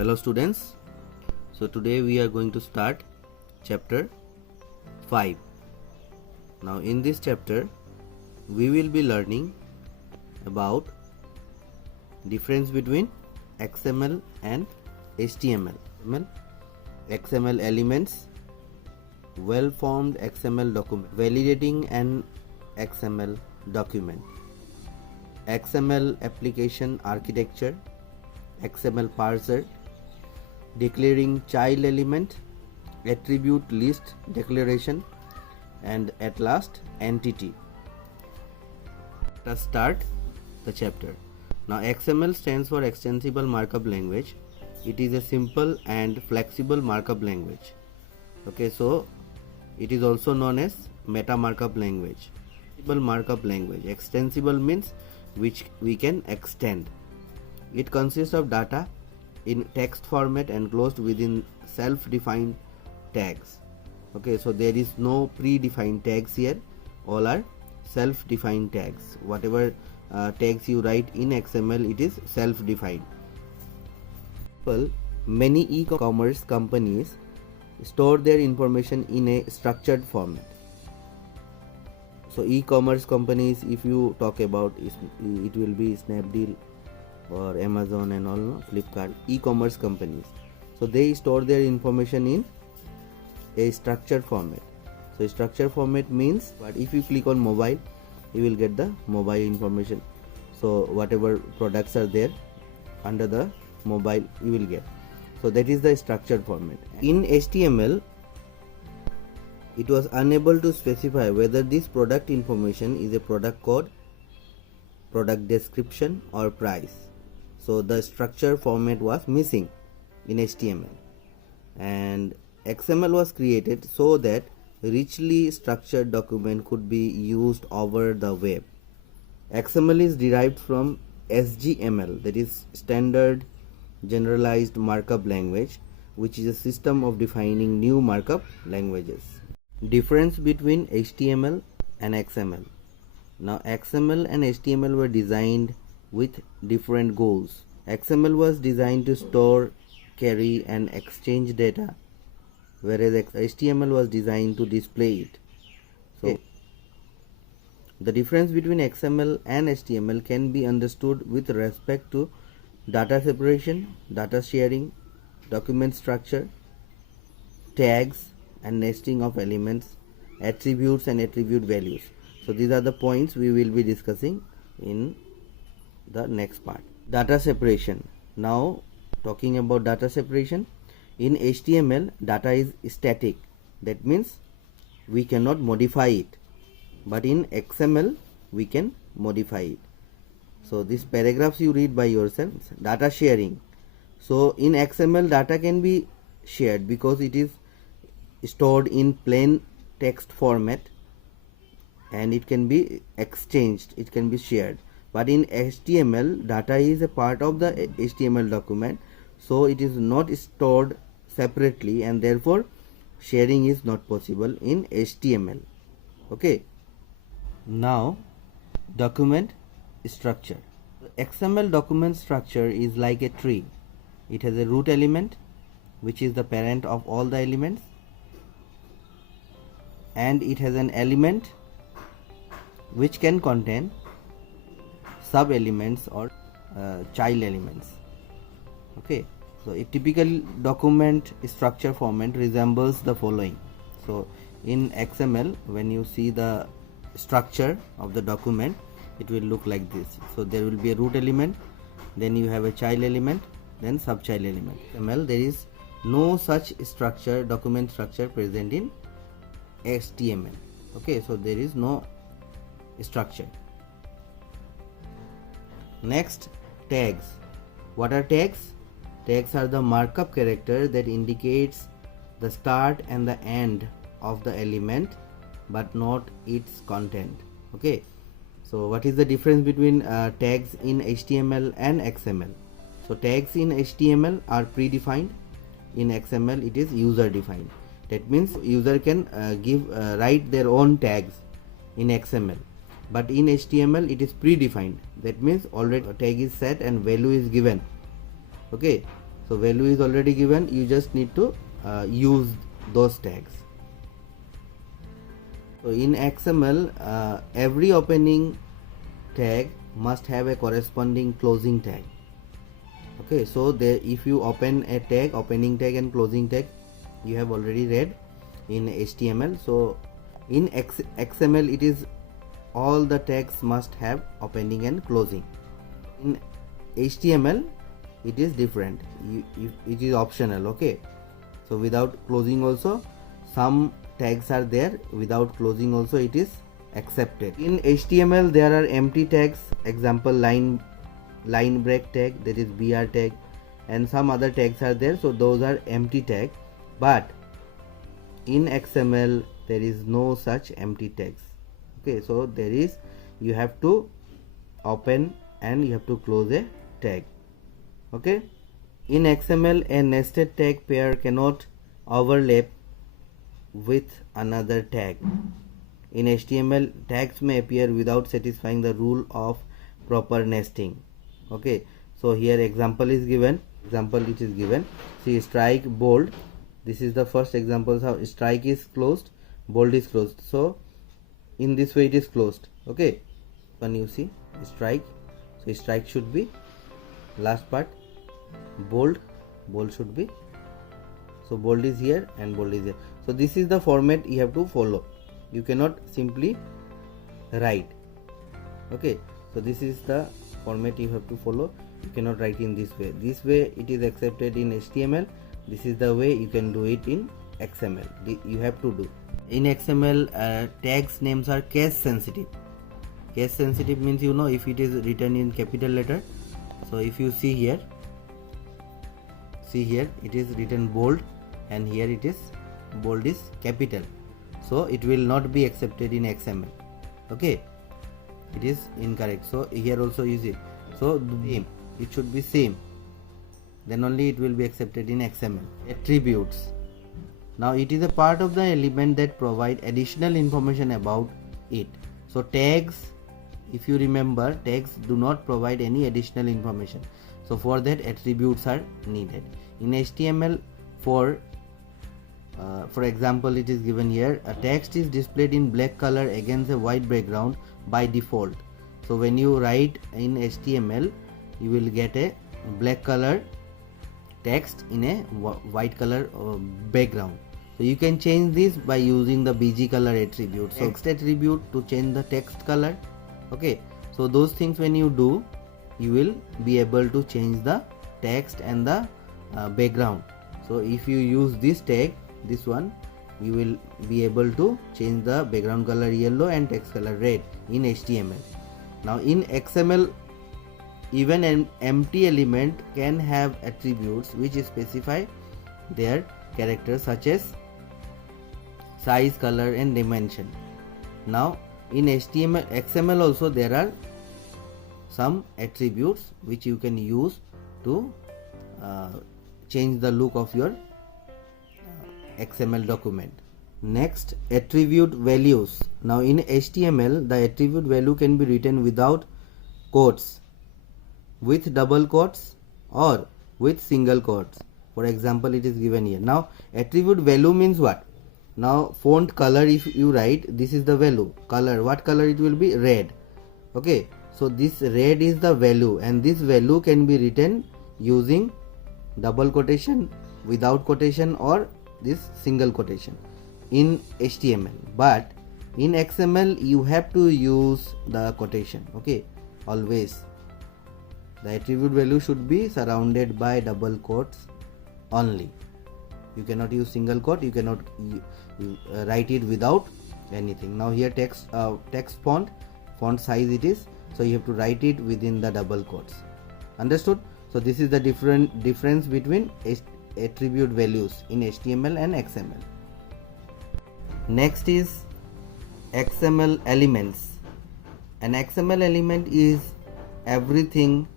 Hello students, so today we are going to start chapter 5. Now in this chapter we will be learning about difference between XML and HTML. XML elements, well-formed XML document, validating an XML document, XML application architecture, XML parser, declaring child element, attribute list declaration, and at last entity. Let us start the chapter. Now XML stands for Extensible Markup Language. It is a simple and flexible markup language. Okay, so it is also known as meta markup language. Extensible markup language. Extensible means which we can extend. It consists of data in text format enclosed within self-defined tags. Okay, so there is no predefined tags here, all are self-defined tags. Whatever tags you write in XML, it is self-defined. Many e-commerce companies store their information in a structured format. So e-commerce companies, if you talk about it will be Snapdeal or Amazon and all, no? Flipkart, e-commerce companies. So they store their information in a structured format. So structured format means, but if you click on mobile, you will get the mobile information. So whatever products are there under the mobile, you will get. So that is the structured format. In HTML, it was unable to specify whether this product information is a product code, product description, or price. So the structure format was missing in HTML, and XML was created so that richly structured document could be used over the web. XML is derived from SGML, that is Standard Generalized Markup Language, which is a system of defining new markup languages. Difference between HTML and XML. Now XML and HTML were designed with different goals. XML was designed to store, carry, and exchange data, whereas HTML was designed to display it. So the difference between XML and HTML can be understood with respect to data separation, data sharing, document structure, tags and nesting of elements, attributes and attribute values. So these are the points we will be discussing in the next part. Data separation. Now talking about data separation, in HTML data is static, that means we cannot modify it, but in XML we can modify it. So these paragraphs you read by yourself. Data sharing. So in XML data can be shared because it is stored in plain text format and it can be exchanged, it can be shared. But in HTML, data is a part of the HTML document, so it is not stored separately and therefore sharing is not possible in HTML. Okay, now document structure. XML document structure is like a tree. It has a root element which is the parent of all the elements, and it has an element which can contain sub elements or child elements. Okay, so a typical document structure format resembles the following. So in XML, when you see the structure of the document, it will look like this. So there will be a root element, then you have a child element, then sub child element. XML, there is no such structure, document structure present in HTML. Okay, so there is no structure. Next, tags. What are tags? Tags are the markup character that indicates the start and the end of the element but not its content. Okay, so what is the difference between tags in HTML and XML? So tags in HTML are predefined, in XML it is user defined. That means user can write their own tags in XML, but in HTML it is predefined. That means already a tag is set and value is given. Okay, So value is already given, you just need to use those tags. So in XML, every opening tag must have a corresponding closing tag. Okay, so there, if you open a tag, opening tag and closing tag, you have already read in HTML. So in XML, it is all the tags must have opening and closing. In HTML, it is different. It is optional. Okay, so without closing also some tags are there, without closing also it is accepted. In HTML there are empty tags, example line break tag, that is BR tag, and some other tags are there, so those are empty tags. But in XML there is no such empty tags. Okay, so there is, you have to open and you have to close a tag. Okay, in XML a nested tag pair cannot overlap with another tag. In HTML, tags may appear without satisfying the rule of proper nesting. Okay, so here example is given. It is given. See, strike, bold. This is the first example. How strike is closed, bold is closed. So in this way it is closed. Okay, when you see strike, so strike should be last part, bold should be, so bold is here and bold is here. So this is the format you have to follow. You cannot simply write. Okay, so this is the format you have to follow. You cannot write in this way. This way it is accepted in HTML. This is the way you can do it in XML. You have to do. In XML, tags names are case sensitive. Case sensitive means, you know, if it is written in capital letter. So if you see here, it is written bold, and here it is bold is capital, so it will not be accepted in XML. Okay, it is incorrect. So here also use it. So same, it should be same, then only it will be accepted in XML. Attributes. Now it is a part of the element that provide additional information about it. So tags, if you remember, tags do not provide any additional information. So for that attributes are needed. In HTML, for example, it is given here, a text is displayed in black color against a white background by default. So when you write in HTML, you will get a black color text in a white color background. So you can change this by using the BG color attribute. So text attribute to change the text color. Okay, so those things when you do, you will be able to change the text and the background. So if you use this tag, this one, you will be able to change the background color yellow and text color red in HTML. Now in XML, even an empty element can have attributes which specify their characters, such as size, color and dimension. Now in XML also there are some attributes which you can use to change the look of your XML document. Next, attribute values. Now in HTML, the attribute value can be written without quotes, with double quotes or with single quotes. For example, it is given here. Now attribute value means what? Now font color, if you write, this is the value. Color, what color it will be? Red. Okay, so this red is the value, and this value can be written using double quotation, without quotation, or this single quotation in HTML. But in XML you have to use the quotation. Okay, always the attribute value should be surrounded by double quotes only. You cannot use single quote, you cannot write it without anything. Now here text font size it is, so you have to write it within the double quotes. Understood? So this is the difference between attribute values in HTML and XML. Next is XML elements. An XML element is everything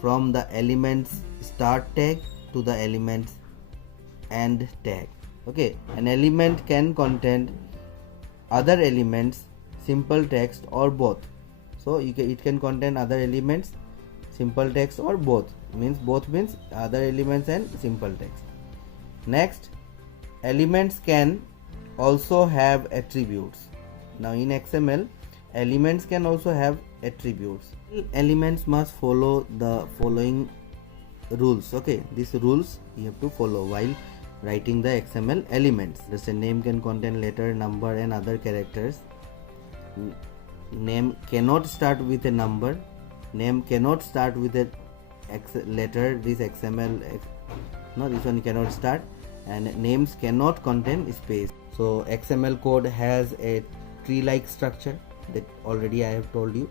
from the elements start tag to the elements end tag. Okay, an element can contain other elements, simple text or both. So it can contain other elements simple text or both, means both means other elements and simple text. Next, elements can also have attributes. Now in XML, elements can also have attributes. Elements must follow the following rules. Okay, these rules you have to follow while writing the XML elements. Just a name can contain letter, number and other characters. Name cannot start with a number, name cannot start with a letter, this XML, no, this one cannot start, and names cannot contain space. So XML code has a tree like structure that already I have told you.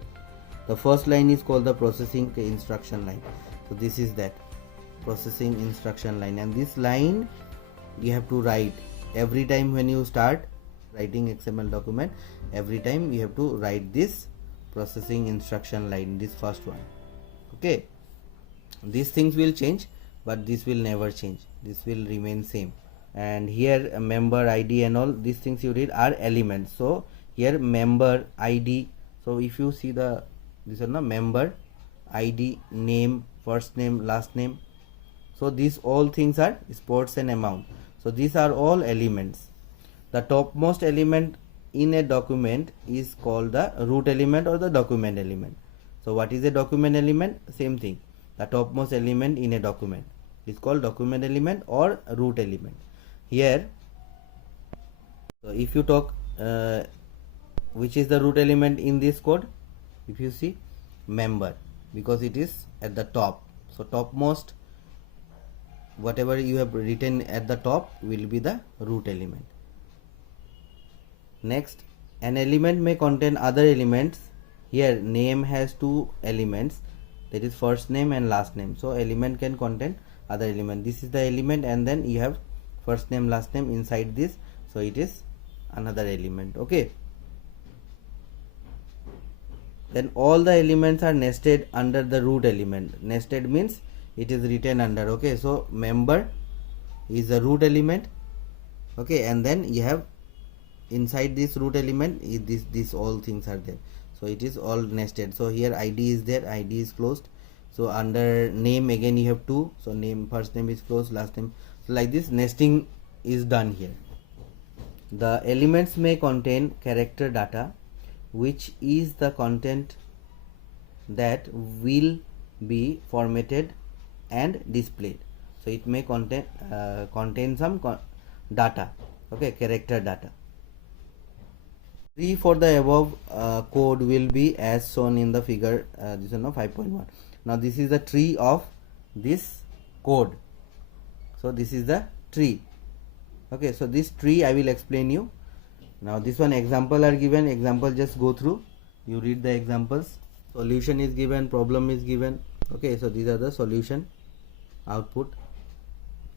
The first line is called the processing instruction line. So this is that processing instruction line, and this line you have to write every time when you start writing XML document. Every time you have to write this processing instruction line, this first one. Okay, these things will change, but this will never change, this will remain same. And here a member ID and all these things you read are elements. So here member ID, so if you see the this one, member ID, name, first name, last name, so these all things are sports and amount. So these are all elements. The topmost element in a document is called the root element or the document element. So what is a document element? Same thing, the topmost element in a document is called document element or root element. Here, so if you talk which is the root element in this code, if you see, member, because it is at the top. So topmost, whatever you have written at the top will be the root element. Next, an element may contain other elements. Here name has two elements, that is first name and last name. So element can contain other element. This is the element, and then you have first name, last name inside this, so it is another element. Okay, then all the elements are nested under the root element. Nested means it is written under. Okay, so member is a root element. Okay, and then you have inside this root element this all things are there, so it is all nested. So here ID is there, ID is closed. So under name again you have two, so name, first name is closed, last name. So like this nesting is done here. The elements may contain character data, which is the content that will be formatted and displayed. So it may contain some data. Okay, character data. Tree for the above code will be as shown in the figure, this one 5.1. Now this is the tree of this code. So this is the tree. Okay, so this tree I will explain you. Now this one example are given, example just go through, you read the examples. Solution is given, problem is given. Okay, so these are the solution output.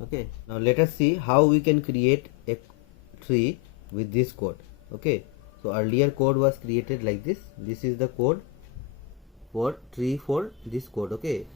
Okay, now let us see how we can create a tree with this code. Okay, so earlier code was created like this. This is the code for tree for this code. Okay,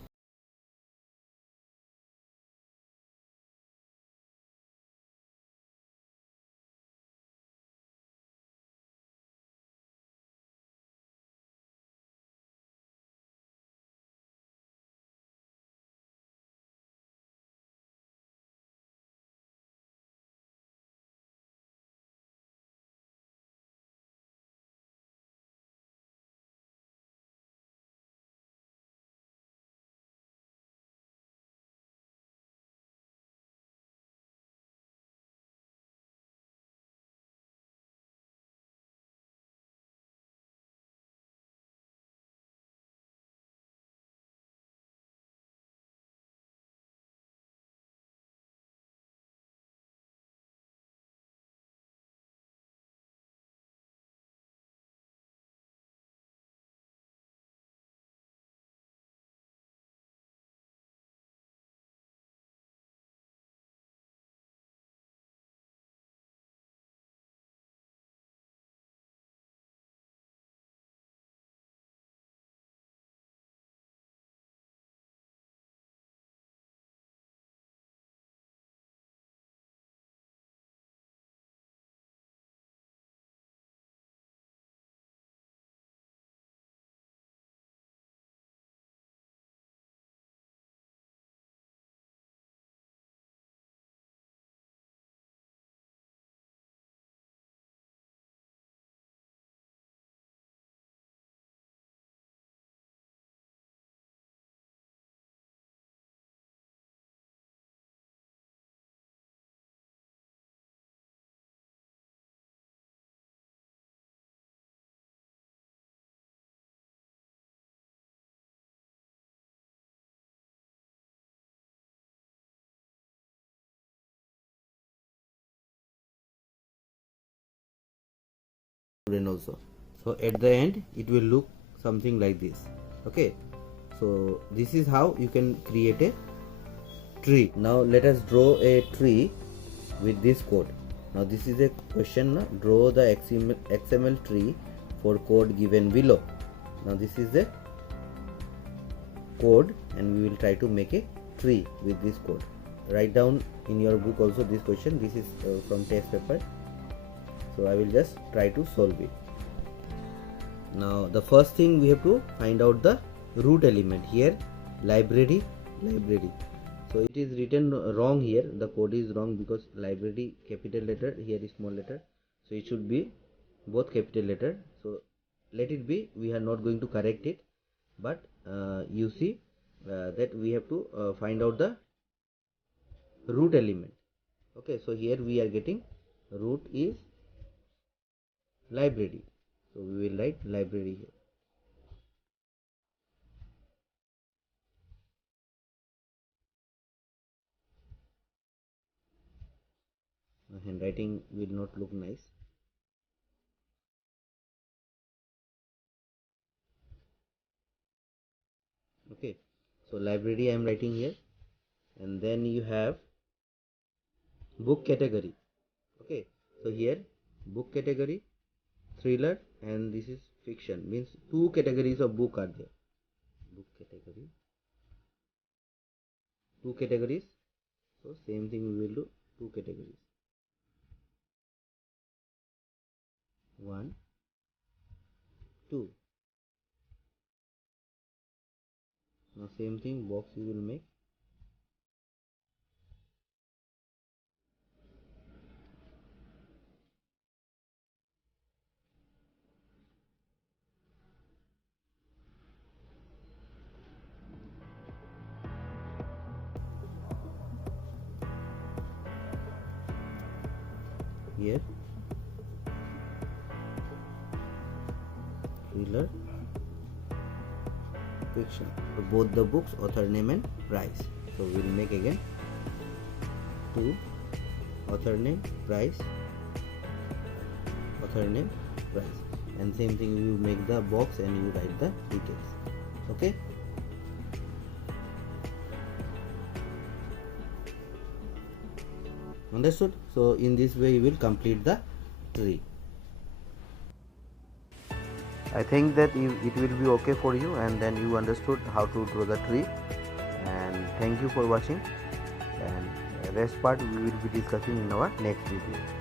student also. So at the end it will look something like this. Okay, so this is how you can create a tree. Now let us draw a tree with this code. Now this is a question, no? Draw the XML tree for code given below. Now this is the code and we will try to make a tree with this code. Write down in your book also this question. This is from test paper. So I will just try to solve it. Now the first thing we have to find out the root element. Here library. So it is written wrong here. The code is wrong because library capital letter, here is small letter. So it should be both capital letter. So let it be. We are not going to correct it. But you see that we have to find out the root element. Okay, so here we are getting root is library. So we will write library here. Handwriting will not look nice. Okay, so library I am writing here, and then you have book category. Okay, so here book category, thriller, and this is fiction, means two categories of book are there. Book category, two categories. So same thing we will do, two categories. 1, 2. Now same thing, box you will make. Here thriller, fiction. So both the books, author name and price. So we will make again 2, author name, price, author name, price, and same thing you make the box and you write the details. Okay, understood? So in this way you will complete the tree. I think that it will be okay for you, and then you understood how to draw the tree. And thank you for watching, and rest part we will be discussing in our next video.